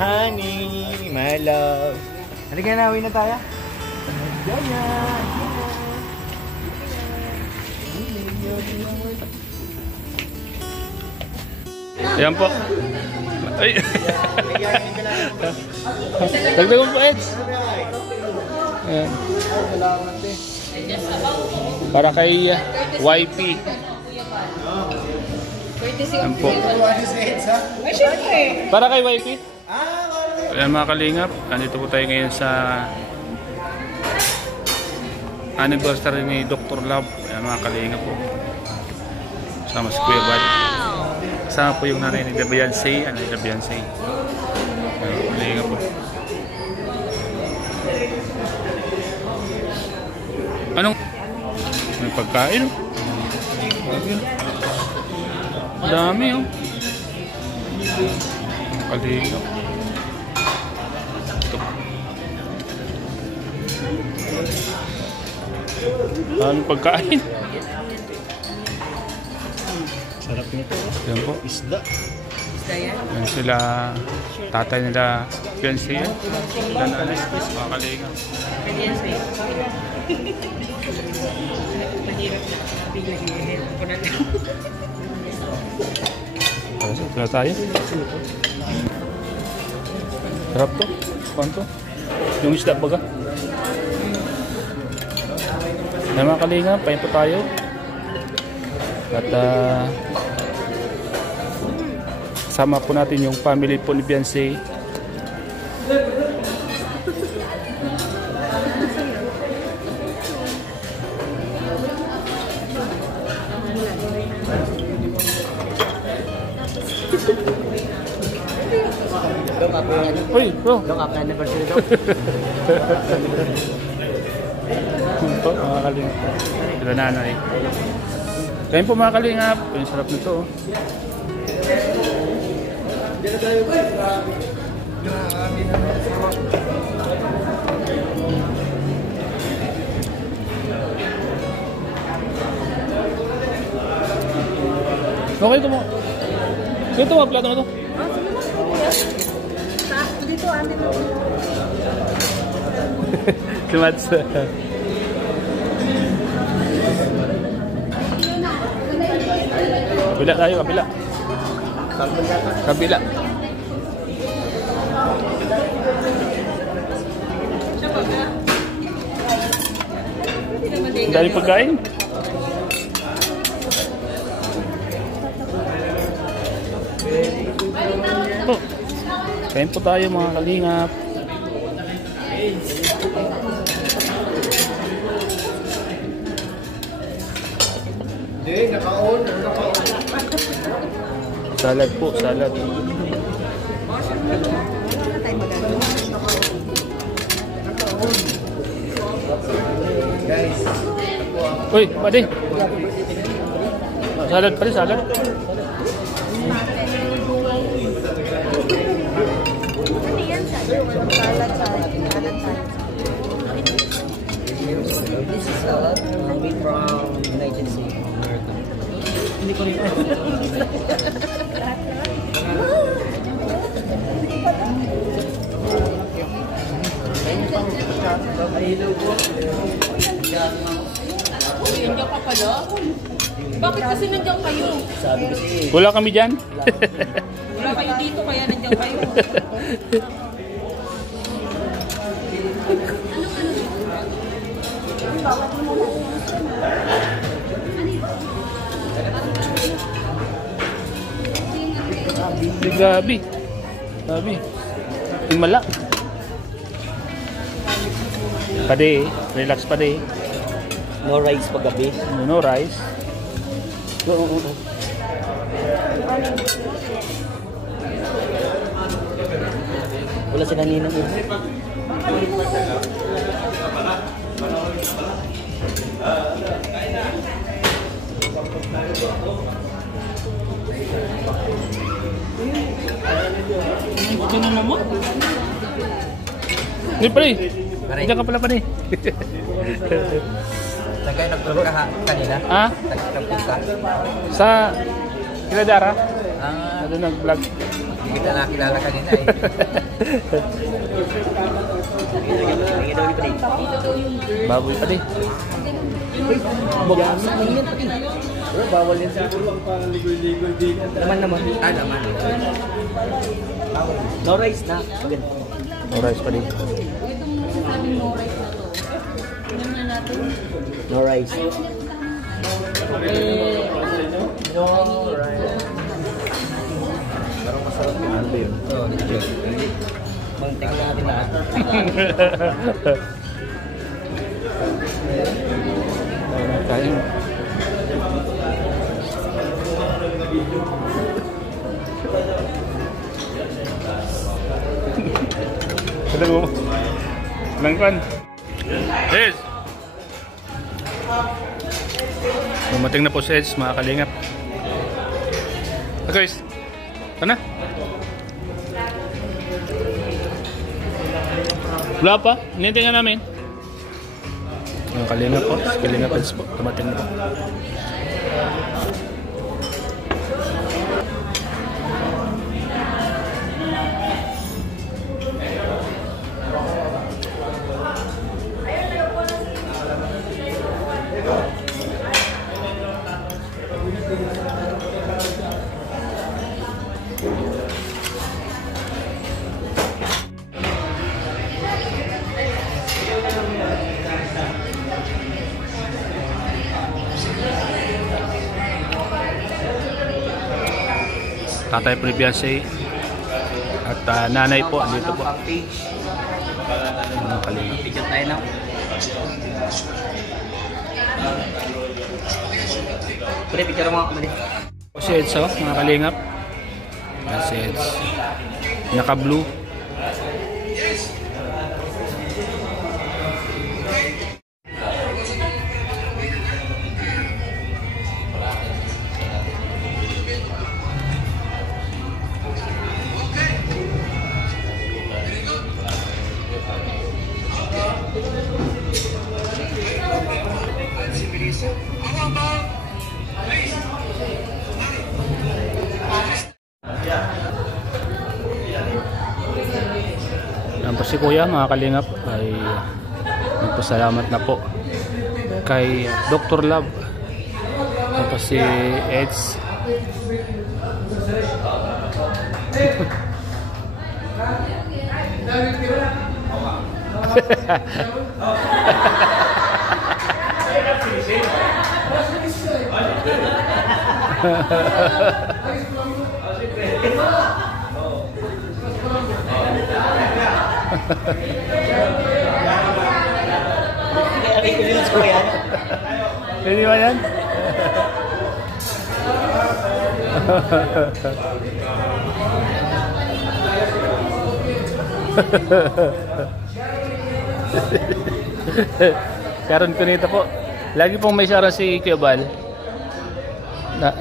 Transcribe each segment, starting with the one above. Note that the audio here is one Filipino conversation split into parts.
honey, my love. Halika na, uwi na tayo. Ganyan. Ayan po. Ay. Dagdagan po, Eds. Ayan. Para kay YP. Ayan po. Para kay YP. Ayan mga kalingap. Nandito po tayo ngayon sa anniversary ni Dr. Love. Ayan mga kalingap po. Sama si Kuya Bad. Kasama po yung nanay ni Beyonce. Ano ni Beyonce? Kalingap po. Anong? May pagkain. Dami oh. Kalingap. Anong pagkain? Sarap nito. Yan po. Isda. Isda yan? Yan sila, tatay nila Beyonce yan. Sila nanay, mga kalingap. Beyonce. Mahirap na. Bigla-hihil ko na lang. Sila tayo. Sarap to. Kuhan to. Yung isda baga. Yan mga kalingap, pahin po tayo. At kasama po natin yung family po ni Beyonce. Uy, bro. Long up anniversary daw. Ito, mga kalingap. Sila nanay. Kain po mga kalingap. Yung sarap nito. Okay ito mo. Ito mo, plato mo ito. Dito, andito. Kumats. Kabila tayo, kabila. Kabila. Ang dami pagkain. Oh, kain po tayo mga kalingap. Salad po, salad. Uy, pwede. Salad pa rin, salad. This is salad made from United States of America. Hindi ko rin Nandiyan ka pala? Bakit kasi nandiyan kayo? sabi kasi Wala kami dyan. Wala kayo dito kaya nandiyan kayo. Grabe. Grabe. Yung malak. Pade, relax pade. no rice paggabi. No rice. Wala sila ninang mo. Ito na naman. Hindi pa rin. Diyan ka pala pa rin. Saan kayo nag-vlog ka kanina? Ha? Nag-vlog ka? Sa Kiladara? Ah, Ano nag-vlog? Hindi kita nakilala kanina eh. Hindi daw ito eh. Baboy pa din. Bugasa, maingat pati. Pero bawal yan sa naman. Ah, naman. No rice na. Maganda. Oras pa din. Itong masasabing no rice na to. Ano na natin? No rice. No rice. Parang masarap yung ano yun. Oo, dito. Mantik na natin lahat. Kain. Kada mo. Langkan. Yes. Dumating na po si Eds, mga kalingap. Okay, guys. Ano? Wala pa. Hinintay nga namin. Mga kalingap po. Si Kalingap Eds po. Dumating na po. Tatay po ni Beyonce at nanay po dito po. Mga kalingap. Picture tayo na. Pre, picture mo ako mali. Si Eds, oh, mga kalingap. Yan si Eds. Naka-blue. Yan po si Kuya, mga kalingap, ay nagpasalamat na po kay Dr. Love. Yan po si Eds. Hindi ba yan? Karon ko nito po. Lagi pong may sara si Kyobal.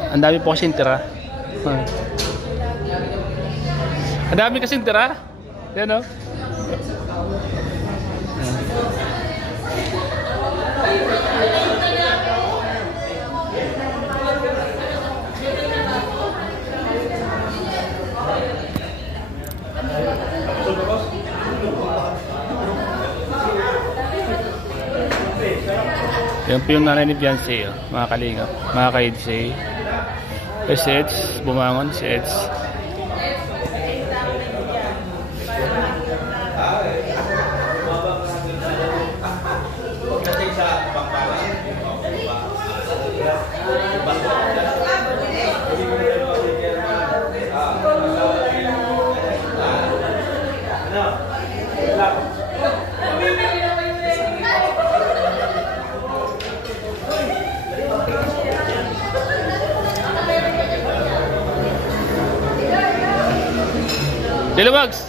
Ang dami po kasing tira. Ang dami kasing tira. Yan o. Yan po yung nanay ni Beyonce, oh, mga kalingap, mga ka-Edsy. Si Eds, bumangon si Eds. Dilumags!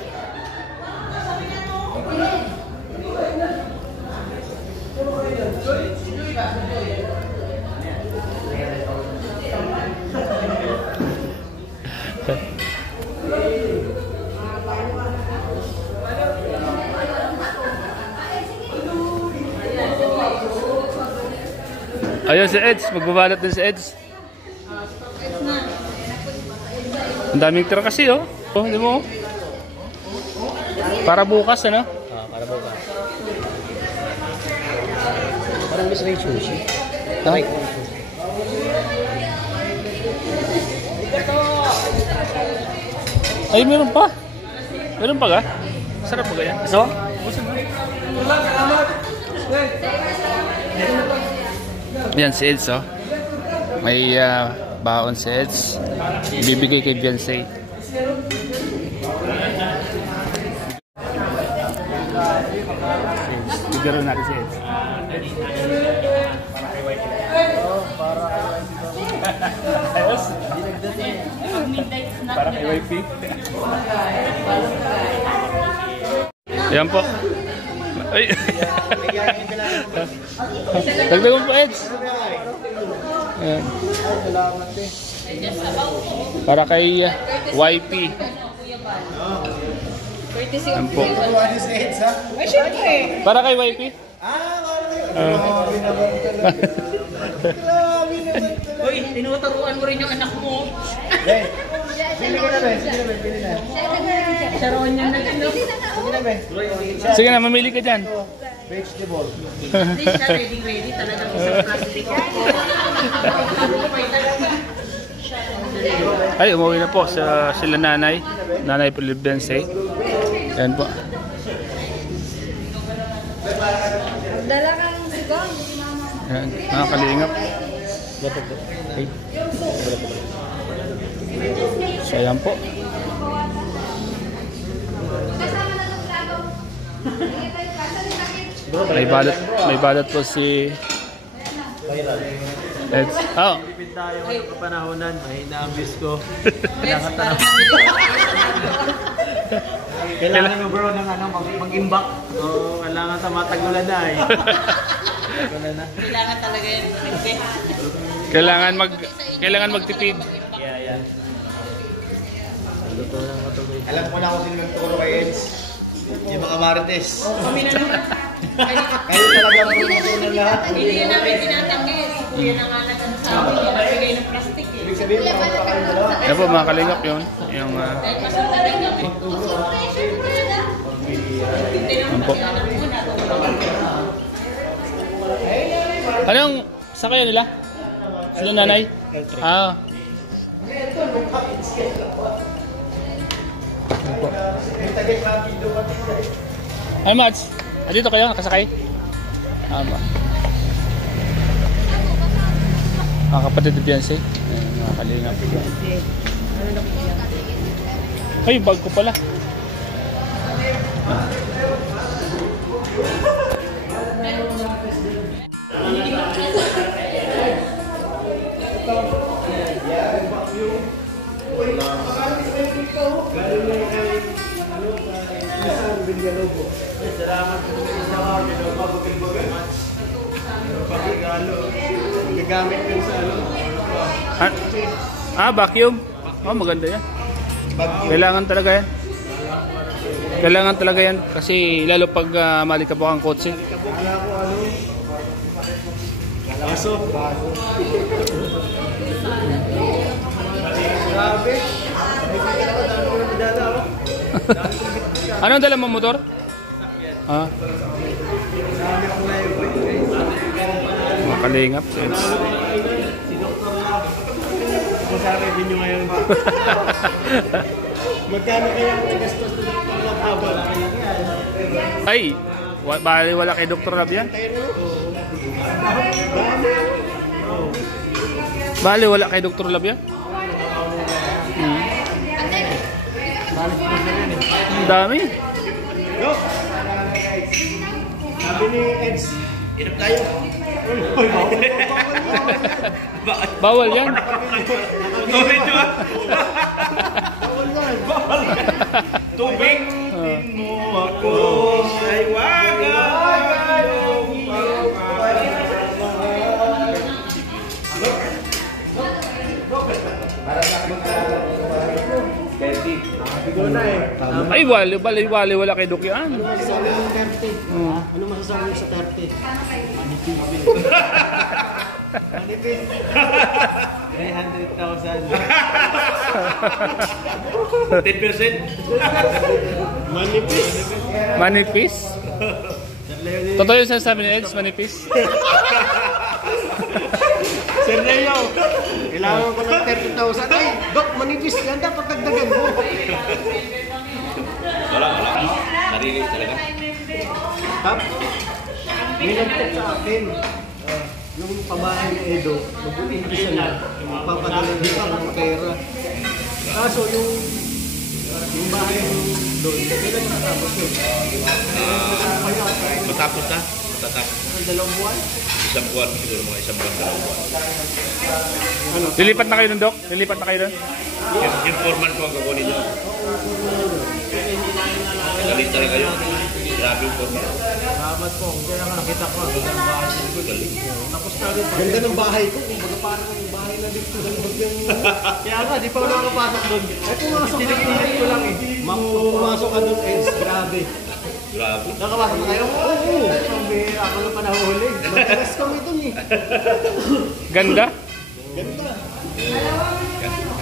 Ayun si Eds, magbabalot din si Eds. Ang daming tira kasi, oh. Oh, di mo? Para bukas, ano? Para bukas. Parang Miss Ray Sushi. Ha? Ay, meron pa. Meron pa ga? Sarap pa ganyan. So? Yan si Eds, oh. May baon si Eds. Ibibigay kay Beyonce. Bigaro natin si Eds. Ayos? Para kay YP. Yan po. Ay. Dagdagan po, Eds. Ayan. Para kay YP. Yan po. Para kay YP. Uy, tinuturuan mo rin yung anak mo. Pili ka na ba? Pili na. Saroon niya na dyan, no? Sige na, mamili ka dyan. Vegetable. Hindi siya ready talaga sa plastic. Ay, umuwi na po sila nanay. Nanay Beyonce. Yan po. Dala kang sigaw, si mama. Yan, mga kalingap. Ay. So, yan po. May balot po si Eds. Oh. Pipid tayo ng kapanahonan. Mahina ang views ko. Kailangan mo bro ng mag-imbak. Oo, kailangan sa matagulan na eh. Kailangan talaga yan. Kailangan magtipid. Yeah. Alam ko na kung sino nagturo kay Eds. Yung mga Marites. Kami na naman. Kayo talaga ang promotor ng lahat. Hindi na namin tinatanggi. Kuya na nga nagsasabi. Nabigay ng plastic eh. Ibig sabihin, parang pa kayo dalawa. Yan po mga kalingap yun. Yung Dahil masunta rin kami. yan po. Anong sa kayo nila? Sila nanay? Ah. Ay, Mats. Dito kayo, nakasakay? Tama. Mga kapatid ni Beyonce. Ayan, mga kalingap. Ay, bag ko pala. Gagamit yun sa Vacuum. Oh, maganda yan. Kailangan talaga yan. Kailangan talaga yan kasi lalo pag malikabok ang kotse. Baso. Grabe. Anong dala mo, motor? Ah. Mga kalingap. Masabi din nyo ngayon. Magkano kaya ang gastos na Dr. Lab habang? Ay, bali wala kay Dr. Lab yan? Bali wala kay Dr. Lab yan? Ang dami. Go! Sabi ni Eds, hirap tayo. Bawal yan. Tubig mo ako ay wagang Ay, bali wala kay Dok yan. Ano masasabi mo sa 30? Ano masasabi mo sa 30? Manipis. 300,000. Manipis. Manipis? Totoo yung sinasabi ni Eds, manipis? Sir Leo, kailangan ko ng 30,000. Ay, Dok, manipis yan. Dapat dagdagan mo. Wala. Narinig talaga. Tap, may nag-text sa akin. Yung pamahay ni Edo, mag-umpisa na, papadala nila ng pera. Kaso yung bahay doon, kailan matapos yun? Matapos na. Matatapos. Ang 2 buwan? Isang buwan. Siguro mga isang buwan. 2 buwan. Lilipat na kayo nun, Dok? Lilipat na kayo nun? Yung foreman ko ang kukunin nyo. Galing talaga yun. Grabe yung foreman. Salamat po. Kaya nga nakita ko. Tapos na rin. Ganda ng bahay ko. Kumbaga parang yung bahay na dito. Kaya nga, di pa wala nakapasok doon. Ay, pumasok ka. Tinignan ko lang eh. Pumasok ka doon, Eds. Grabe. Grabe. Nakapasok na kayo? Oo. Sabi, ako na pa nahuhuli. Matigas kami doon eh. Ganda? Ganda.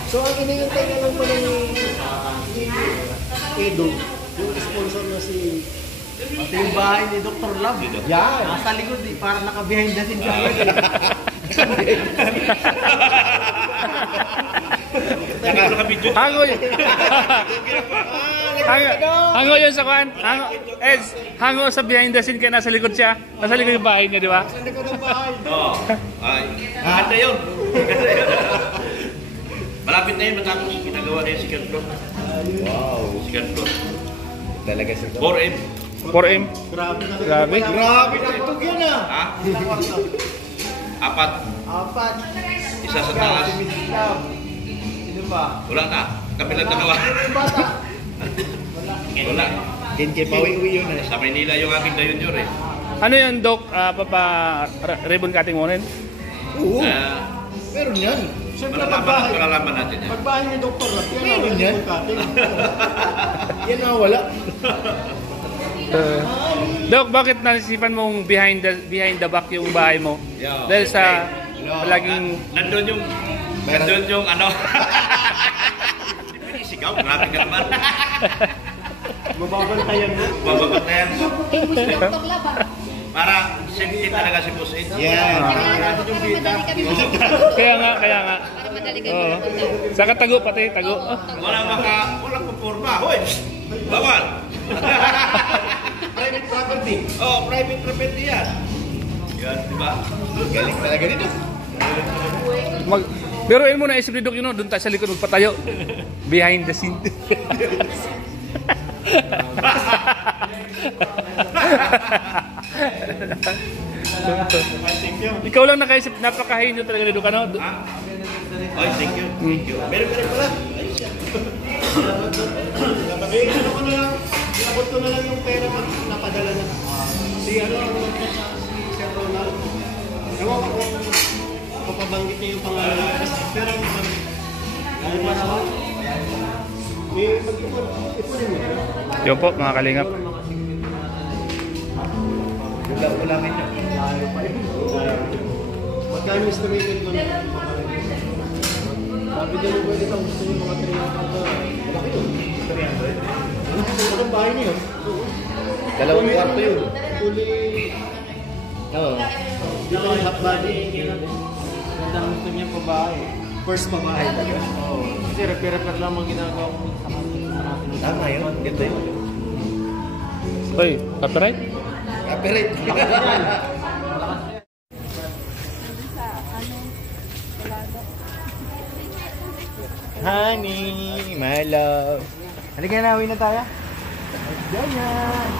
So, ang inihintay na lang pala ni Edo, yung sponsor na si... Pati yung bahay ni Dr. Love. Yan. Nasa likod eh. Parang naka-behind the scenes ka. Hango yun. Hango yun sa kwan. Eds, hango sa behind the scene kaya nasa likod siya. Nasa likod yung bahay niya, di ba? Nasa likod ng bahay. Oo. Ay. Ganda yun. Ganda yun. Malapit na yun. Matapos ginagawa na yung second floor. Wow. Second floor. Talaga siya. 4M. 4M. Grabe na. Grabe. Grabe na ito yun ah. Ha? Ilang kwarto? 4. 4. Isa sa taas. Sino ba? Wala na. Kami lang dalawa. Yung bata. Wala. Din kay pawi-uwi yun eh. Sa Maynila yung aking dayon eh. Ano yun, Dok? Ribbon cutting mo rin? Oo. Ah, Meron yan. Siyempre pagbahay. Malalaman natin yan. Pagbahay ni Dr. Love. Meron yan. Yan. Yan na wala. Dok, bakit nasisipan mong behind the back yung bahay mo? Yeah. Dahil sa palaging... Nandun yung ano. Hindi pinisigaw. Grabe ka naman. Mababantayan mo. Bababantayan. Dr. Lab ah. Para safety talaga si Boss Ed. Yan. Para madali kami mapunta. Kaya nga. Para madali kami Oo. mapunta. Saka tago pati, tago. Walang puporma. Hoy! Bawal! Private property. Oh, private property yan. Yan, di ba? Galing talaga nito. Biruin mo na isip ni Dok, doon tayo sa likod magpatayo. Behind the scene. Ikaw lang nakaisip, napakahinyo talaga ni Dok, ano? Ay, thank you. Thank you. Meron pala. Ayos yan. Ano ko na lang, iabot ko na lang yung pera pag napadala na. Si ano, si Sir Ronald. Ewan ko kung papabanggit niya yung pangalan. Pero ano pa naman? Ipunin mo. Yun po, mga kalingap. Ulamin niya. Magkano estimated ko na? Sabi din mo pwede kang gusto yung mga 300 na malaki yun. 300? Anong bahay niyo? Dalawang kwarto yun. Fully... Oo. Dito yung hot body. Ganda ang gusto niya pa bahay. First pa bahay talaga. Oo. Kasi repair-repair lang ang ginagawa ko sa kanila. Tama yun. Ganda yun. Hoy, copyright? Copyright. Honey, my love. Halika na, uwi na tayo. Diyan yan.